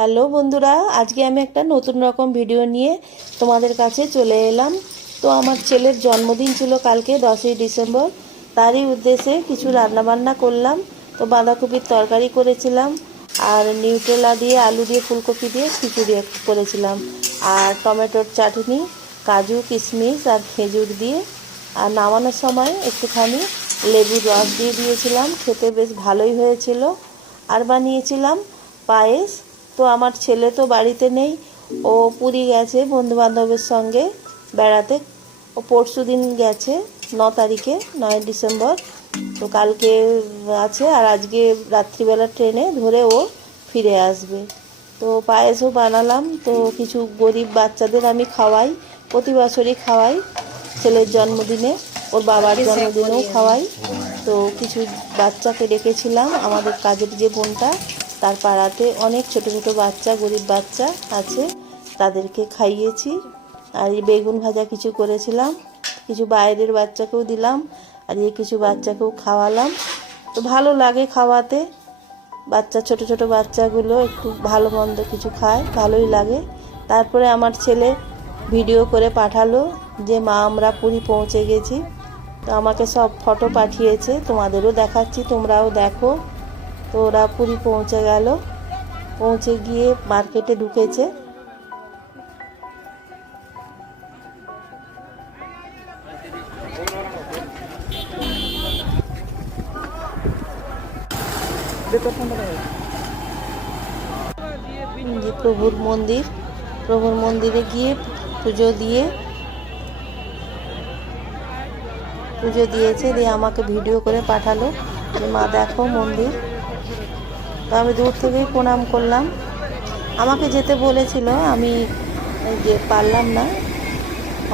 Hello বন্ধুরা, আজকে আমি একটা নতুন রকম ভিডিও নিয়ে তোমাদের কাছে চলে এলাম। তো আমার ছেলের জন্মদিন ছিল কালকে 10ই ডিসেম্বর। তারই উদ্দেশ্যে কিছু রান্নাবান্না করলাম। তো বাঁধাকপির তরকারি করেছিলাম, আর নিউট্রেলা দিয়ে আলু দিয়ে ফুলকপি দিয়ে খিচুড়ি করেছিলাম, আর টমেটোর চাটনি, কাজু কিশমিশ আর খেজুর দিয়ে, আর নামানোর সময় একটুখানি লেবুর রস দিয়ে দিয়েছিলাম। খেতে বেশ ভালোই হয়েছিল। আর বানিয়েছিলাম পায়েস। তো আমার ছেলে তো বাড়িতে নেই, ও পুরী গেছে বন্ধুবান্ধবের সঙ্গে বেড়াতে। ও পরশু দিন গেছে, 9 তারিখে, 9 ডিসেম্বর। তো কালকে আছে, আর আজকে রাত্রিবেলা ট্রেনে ধরে ও ফিরে আসবে। তো পায়েসও বানালাম। তো কিছু গরিব বাচ্চাদের আমি খাওয়াই, প্রতি বছরই খাওয়াই। ছেলের জন্মদিনে, ওর বাবার জন্মদিনেও খাওয়াই। তো কিছু বাচ্চাকে ডেকেছিলাম, আমাদের কাজের যে বোনটা, তার পাড়াতে অনেক ছোট ছোট বাচ্চা, গরিব বাচ্চা আছে, তাদেরকে খাইয়েছি। আর এই বেগুন ভাজা কিছু করেছিলাম, কিছু বাইরের বাচ্চাকেও দিলাম, আর এই কিছু বাচ্চাকেও খাওয়ালাম। তো ভালো লাগে খাওয়াতে, বাচ্চা ছোট ছোট বাচ্চাগুলো একটু ভালো মন্দ কিছু খায়, ভালোই লাগে। তারপরে আমার ছেলে ভিডিও করে পাঠালো যে মা আমরা পুরী পৌঁছে গেছি। তো আমাকে সব ফটো পাঠিয়েছে, তোমাদেরও দেখাচ্ছি, তোমরাও দেখো। তো ওরা পুরী পৌঁছে গেল, পৌঁছে গিয়ে মার্কেটে ঢুকেছে। যে প্রভুর মন্দিরে গিয়ে পুজো দিয়েছে, দিয়ে আমাকে ভিডিও করে পাঠালো যে মা দেখো মন্দির। তো আমি দূর থেকেই প্রণাম করলাম। আমাকে যেতে বলেছিল, আমি যে পারলাম না,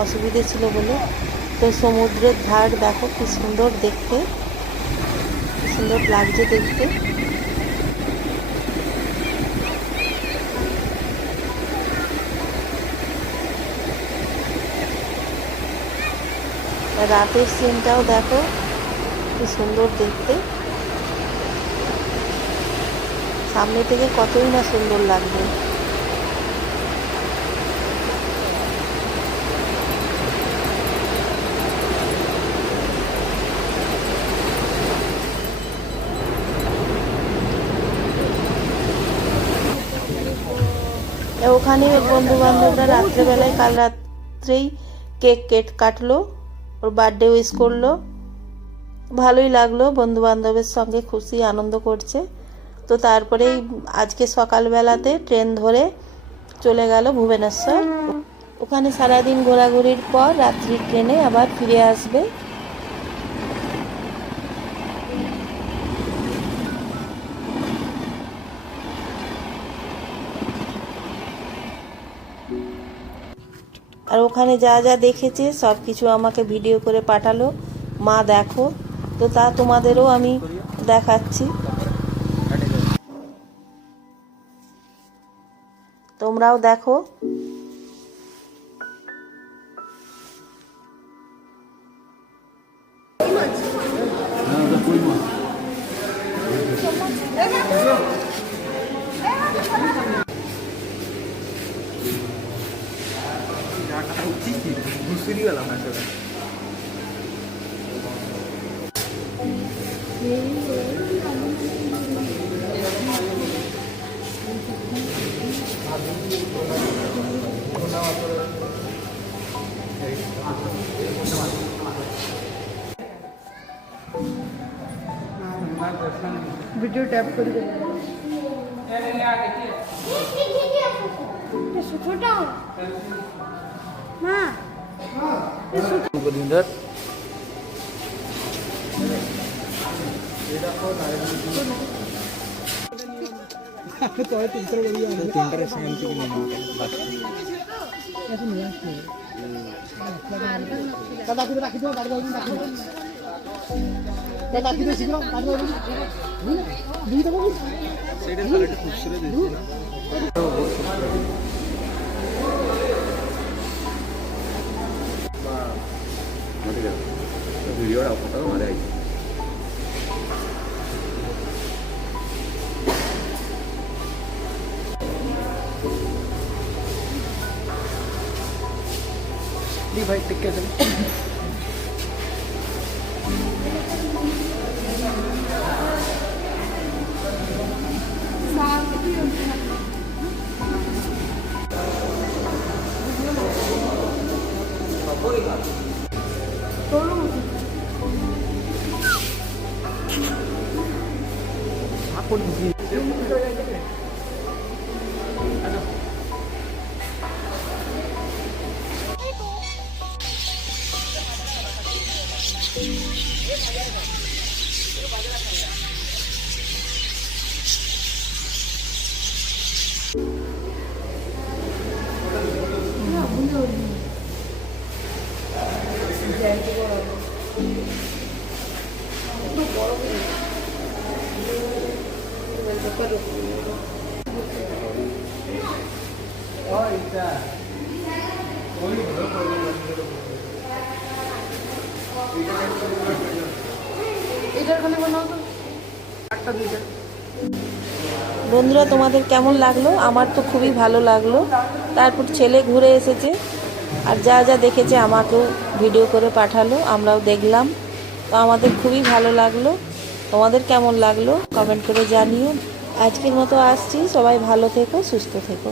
অসুবিধে ছিল বলে। তো সমুদ্রের ধার দেখো কি সুন্দর দেখতে, কি সুন্দর লাগছে দেখতে। রাতের সিনটাও দেখো কি সুন্দর দেখতে, সামনে থেকে কতই না সুন্দর লাগবে। ওখানে বন্ধু বান্ধবরা রাত্রেবেলায়, কাল রাত্রেই কেক কাটলো, ওর বার্থডে উইশ করলো। ভালোই লাগলো, বন্ধু বান্ধবের সঙ্গে খুশি আনন্দ করছে। তো তারপরেই আজকে সকালবেলাতে ট্রেন ধরে চলে গেল ভুবনেশ্বর। ওখানে সারাদিন ঘোরাঘুরির পর রাত্রির ট্রেনে আবার ফিরে আসবে। আর ওখানে যা যা দেখেছে সব কিছু আমাকে ভিডিও করে পাঠালো, মা দেখো। তো তা তোমাদেরও আমি দেখাচ্ছি, তোমরাও দেখো। ভিডিও ট্যাপ করে দেবে। তিনটার সেম থেকে নিয়ে রাখি দেবো, ভিডিওটা ফটো মারে भाई टिक के चल বন্ধুরা, তোমাদের কেমন লাগলো? আমার তো খুবই ভালো লাগলো। তারপর ছেলে ঘুরে এসেছে আর যা যা দেখেছে আমাকেও ভিডিও করে পাঠালো, আমরাও দেখলাম। তো আমাদের খুবই ভালো লাগলো। তোমাদের কেমন লাগলো কমেন্ট করে জানিও। আজকের মতো আসছি, সবাই ভালো থেকো, সুস্থ থেকো।